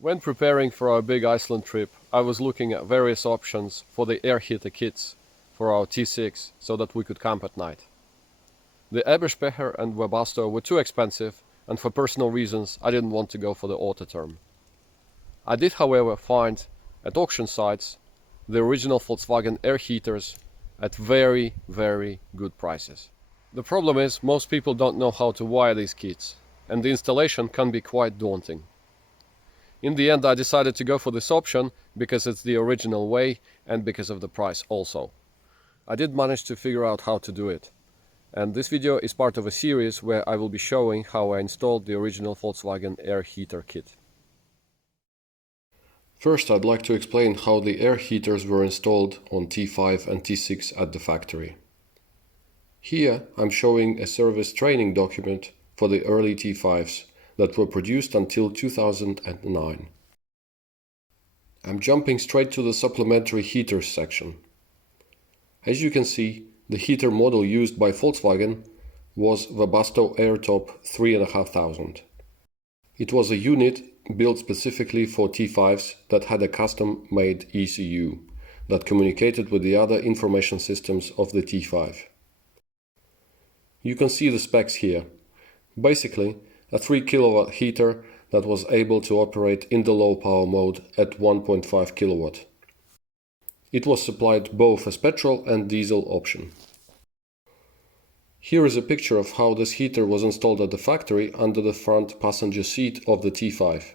When preparing for our big Iceland trip, I was looking at various options for the air heater kits for our T6 so that we could camp at night. The Eberspecher and Webasto were too expensive, and for personal reasons I didn't want to go for the Autotherm. I did, however, find at auction sites the original Volkswagen air heaters at very, very good prices. The problem is most people don't know how to wire these kits, and the installation can be quite daunting. In the end, I decided to go for this option because it's the original way and because of the price also. I did manage to figure out how to do it, and this video is part of a series where I will be showing how I installed the original Volkswagen air heater kit. First, I'd like to explain how the air heaters were installed on T5 and T6 at the factory. Here I'm showing a service training document for the early T5s that were produced until 2009. I'm jumping straight to the supplementary heaters section. As you can see, the heater model used by Volkswagen was Webasto Airtop 3500. It was a unit built specifically for T5s that had a custom-made ECU that communicated with the other information systems of the T5. You can see the specs here. Basically, a 3 kW heater that was able to operate in the low power mode at 1.5 kW. It was supplied both as petrol and diesel option. Here is a picture of how this heater was installed at the factory under the front passenger seat of the T5.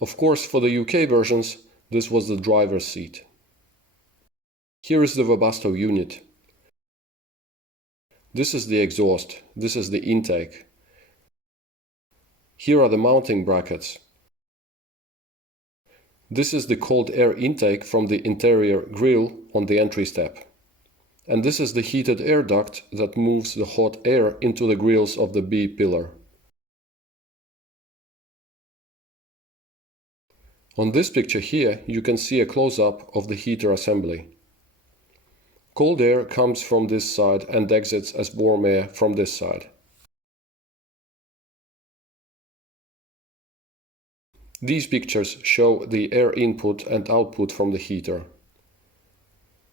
Of course, for the UK versions, this was the driver's seat. Here is the Webasto unit. This is the exhaust, this is the intake. Here are the mounting brackets. This is the cold air intake from the interior grille on the entry step. And this is the heated air duct that moves the hot air into the grilles of the B pillar. On this picture here, you can see a close-up of the heater assembly. Cold air comes from this side and exits as warm air from this side. These pictures show the air input and output from the heater.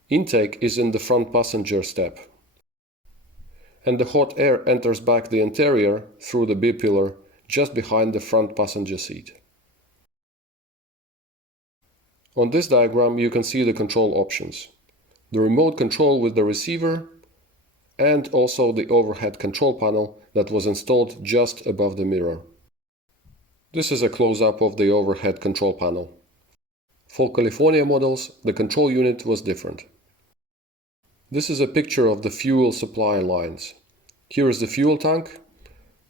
Intake is in the front passenger step, and the hot air enters back the interior through the B-pillar just behind the front passenger seat. On this diagram you can see the control options. The remote control with the receiver and also the overhead control panel that was installed just above the mirror. This is a close-up of the overhead control panel. For California models, the control unit was different. This is a picture of the fuel supply lines. Here is the fuel tank.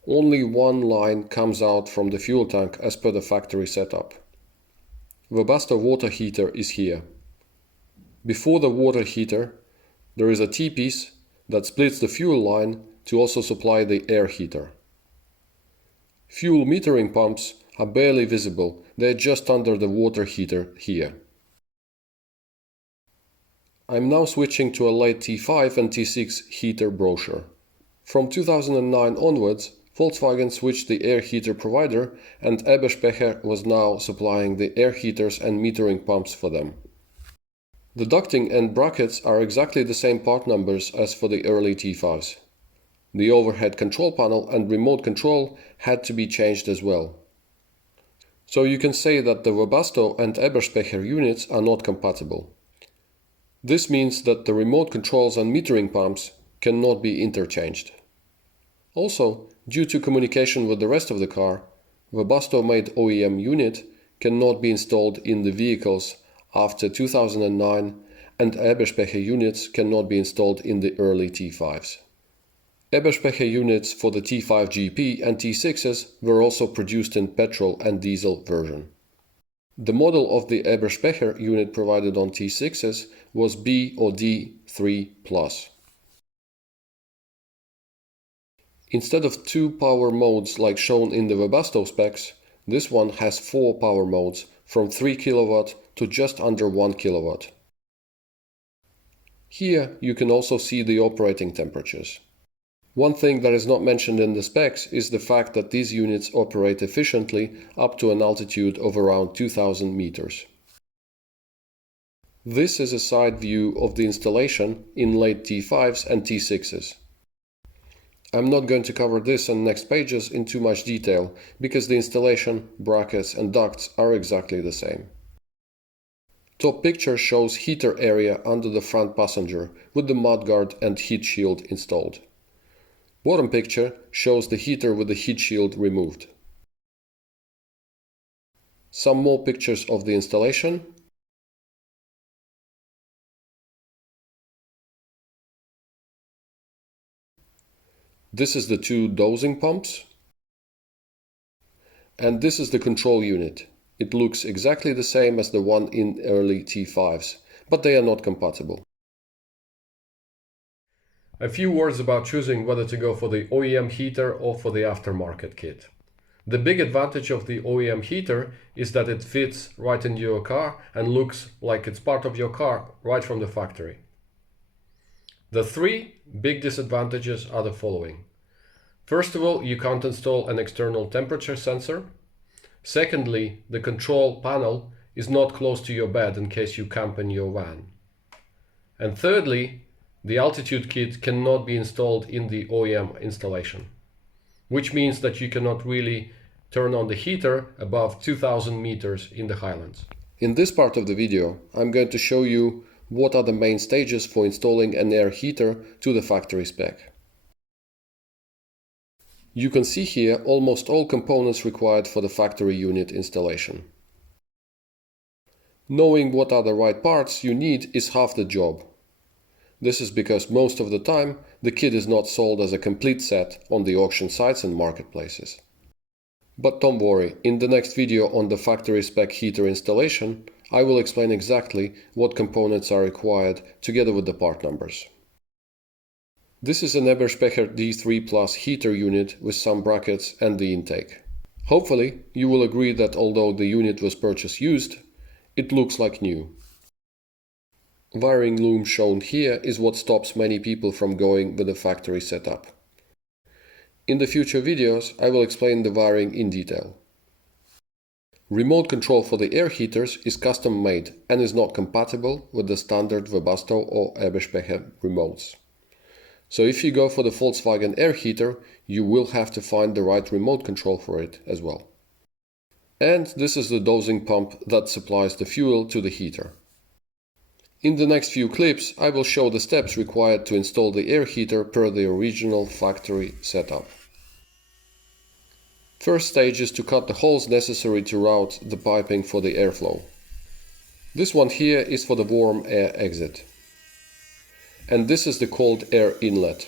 Only one line comes out from the fuel tank as per the factory setup. Webasto water heater is here. Before the water heater, there is a T-piece that splits the fuel line to also supply the air heater. Fuel metering pumps are barely visible, they are just under the water heater here. I'm now switching to a late T5 and T6 heater brochure. From 2009 onwards, Volkswagen switched the air heater provider and Eberspecher was now supplying the air heaters and metering pumps for them. The ducting and brackets are exactly the same part numbers as for the early T5s. The overhead control panel and remote control had to be changed as well. So you can say that the Webasto and Eberspecher units are not compatible. This means that the remote controls and metering pumps cannot be interchanged. Also, due to communication with the rest of the car, Webasto-made OEM unit cannot be installed in the vehicles after 2009 and Eberspecher units cannot be installed in the early T5s. Eberspecher units for the T5 GP and T6s were also produced in petrol and diesel version. The model of the Eberspecher unit provided on T6s was B or D3+. Instead of 2 power modes like shown in the Webasto specs, this one has 4 power modes from 3 kW to just under 1 kilowatt. Here you can also see the operating temperatures. One thing that is not mentioned in the specs is the fact that these units operate efficiently up to an altitude of around 2000 meters. This is a side view of the installation in late T5s and T6s. I'm not going to cover this on next pages in too much detail, because the installation, brackets and ducts are exactly the same. Top picture shows heater area under the front passenger with the mudguard and heat shield installed. Bottom picture shows the heater with the heat shield removed. Some more pictures of the installation. This is the two dosing pumps. And this is the control unit. It looks exactly the same as the one in early T5s, but they are not compatible. A few words about choosing whether to go for the OEM heater or for the aftermarket kit. The big advantage of the OEM heater is that it fits right into your car and looks like it's part of your car right from the factory. The three big disadvantages are the following. First of all, you can't install an external temperature sensor. Secondly, the control panel is not close to your bed in case you camp in your van. And thirdly, the altitude kit cannot be installed in the OEM installation, which means that you cannot really turn on the heater above 2000 meters in the highlands. In this part of the video, I'm going to show you what are the main stages for installing an air heater to the factory spec. You can see here almost all components required for the factory unit installation. Knowing what are the right parts you need is half the job. This is because most of the time the kit is not sold as a complete set on the auction sites and marketplaces. But don't worry, in the next video on the factory spec heater installation, I will explain exactly what components are required together with the part numbers. This is an Eberspecher D3 Plus heater unit with some brackets and the intake. Hopefully, you will agree that although the unit was purchased used, it looks like new. Wiring loom shown here is what stops many people from going with the factory setup. In the future videos, I will explain the wiring in detail. Remote control for the air heaters is custom made and is not compatible with the standard Webasto or Eberspecher remotes. So if you go for the Volkswagen air heater, you will have to find the right remote control for it as well. And this is the dosing pump that supplies the fuel to the heater. In the next few clips, I will show the steps required to install the air heater per the original factory setup. First stage is to cut the holes necessary to route the piping for the airflow. This one here is for the warm air exit. And this is the cold air inlet.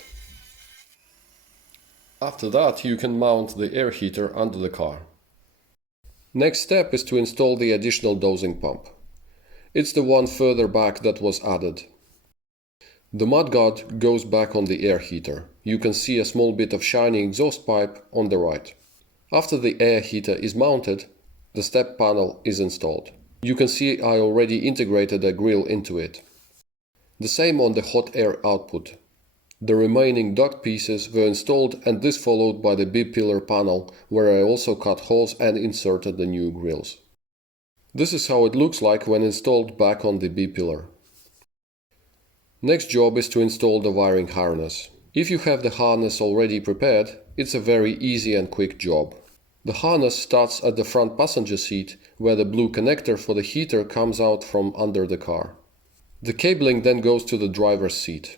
After that, you can mount the air heater under the car. Next step is to install the additional dosing pump. It's the one further back that was added. The mudguard goes back on the air heater. You can see a small bit of shiny exhaust pipe on the right. After the air heater is mounted, the step panel is installed. You can see I already integrated a grill into it. The same on the hot air output. The remaining duct pieces were installed, and this followed by the B-pillar panel, where I also cut holes and inserted the new grills. This is how it looks like when installed back on the B-pillar. Next job is to install the wiring harness. If you have the harness already prepared, it's a very easy and quick job. The harness starts at the front passenger seat, where the blue connector for the heater comes out from under the car. The cabling then goes to the driver's seat.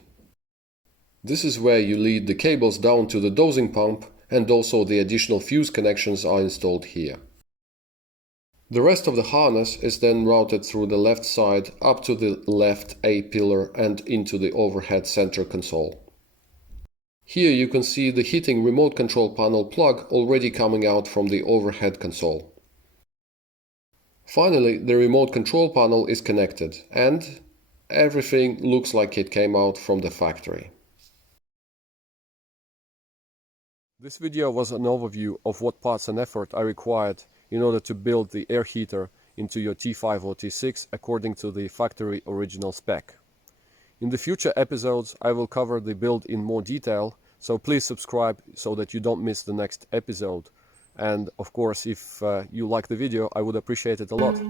This is where you lead the cables down to the dosing pump, and also the additional fuse connections are installed here. The rest of the harness is then routed through the left side up to the left A-pillar and into the overhead center console. Here you can see the heating remote control panel plug already coming out from the overhead console. Finally, the remote control panel is connected, and everything looks like it came out from the factory. This video was an overview of what parts and effort are required in order to build the air heater into your T5 or T6 according to the factory original spec. In the future episodes, I will cover the build in more detail, so please subscribe so that you don't miss the next episode. And of course, if you like the video, I would appreciate it a lot.